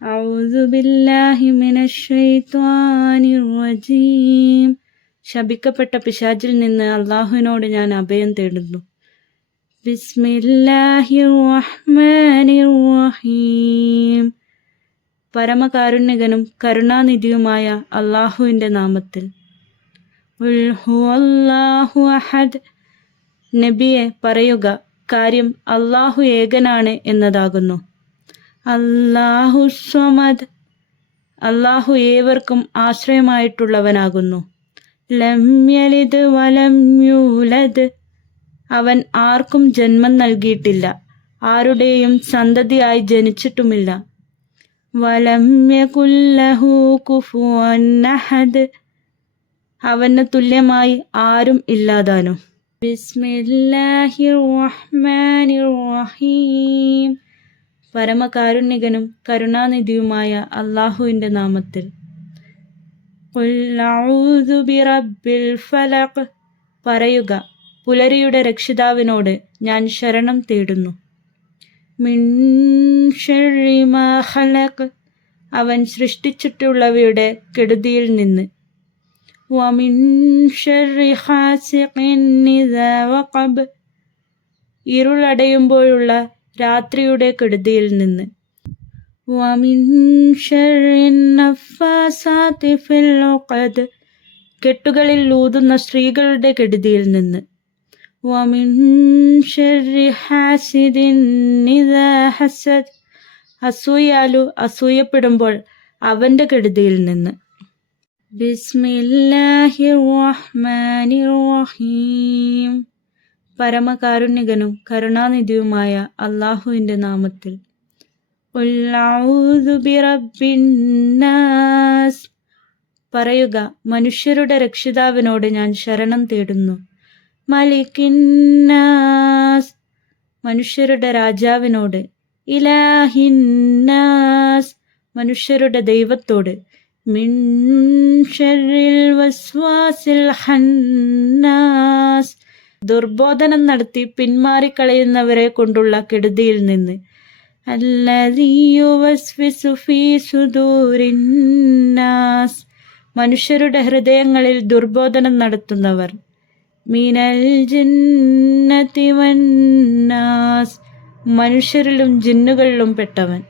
അഊദു ബില്ലാഹി മിനശ് ശൈത്വാനിർ റജീം. ശപിക്കപ്പെട്ട പിശാചിൽ നിന്ന് അള്ളാഹുവിനോട് ഞാൻ അഭയം തേടുന്നു. ബിസ്മില്ലാഹിർ റഹ്മാനിർ റഹീം. പരമകാരുണ്യകനും കരുണാനിധിയുമായ അള്ളാഹുവിൻ്റെ നാമത്തിൽ. ഖുൽ ഹുവല്ലാഹു അഹദ്. നബിയെ പറയുക, കാര്യം അള്ളാഹു ഏകനാണ് എന്നതാകുന്നു. അല്ലാഹു സ്വമദ്. അള്ളാഹു ഏവർക്കും ആശ്രയമായിട്ടുള്ളവനാകുന്നു. ലം യലിദ് വലം യൂലദ്. അവൻ ആർക്കും ജന്മം നൽകിയിട്ടില്ല, ആരുടെയും സന്തതിയായി ജനിച്ചിട്ടുമില്ല. വലം യകുൽ ലഹു കുഫുവൻ അഹദ്. അവന് തുല്യമായി ആരും ഇല്ലാതാനും. ബിസ്മില്ലാഹിർ റഹ്മാനിർ റഹീം. പരമകാരുണ്യകനും കരുണാനിധിയുമായ അള്ളാഹുവിൻ്റെ നാമത്തിൽ. ഖുൽ അഊദു ബിറബ്ബിൽ ഫലഖ്. പറയുക, പുലരിയുടെ രക്ഷിതാവിനോട് ഞാൻ ശരണം തേടുന്നു. മിൻ ശർരി മാ ഖലഖ്. അവൻ സൃഷ്ടിച്ചിട്ടുള്ളവയുടെ കെടുതിയിൽ നിന്ന്. വമിൻ ശർരി ഹാസിഖിൻ ഇദാ വഖബ്. ഇരുളടയുമ്പോഴുള്ള രാത്രിയുടെ കെടുതിയിൽ നിന്ന്. വമിൻ ശർരിൻ നഫ്ഫാസാതി ഫിൽ ഉഖദ്. കെട്ടുകളിൽ ഊതുന്ന സ്ത്രീകളുടെ കെടുതിയിൽ നിന്ന്. വമിൻ ശർരി ഹാസിദിൻ ഇദാ ഹസദ്. അസൂയാലു അസൂയപ്പെടുമ്പോൾ അവൻ്റെ കെടുതിയിൽ നിന്ന്. ബിസ്മില്ലാഹിർ റഹ്മാനിർ റഹീം. പരമകാരുണ്യകനും കരുണാനിധിയുമായ അള്ളാഹുവിൻ്റെ നാമത്തിൽ. ഖുൽ അഊദു ബിറബ്ബിൻ നാസ്. പറയുക, മനുഷ്യരുടെ രക്ഷിതാവിനോട് ഞാൻ ശരണം തേടുന്നു. മലിക്കിൻ നാസ്. മനുഷ്യരുടെ രാജാവിനോട്. ഇലാഹിൻ നാസ്. മനുഷ്യരുടെ ദൈവത്തോട്. മിൻ ശർരിൽ വസ്വാസിൽ ഖന്നാസ്. ദുർബോധനം നടത്തി പിന്മാറിക്കളയുന്നവരെ കൊണ്ടുള്ള കെടുതിയിൽ നിന്ന്. അല്ലദീ യുവസ്വിസു ഫീ സുദൂരിൻ നാസ്. മനുഷ്യരുടെ ഹൃദയങ്ങളിൽ ദുർബോധനം നടത്തുന്നവർ. മിനൽ ജിന്നതി വന്നാസ്. മനുഷ്യരിലും ജിന്നുകളിലും പെട്ടവൻ.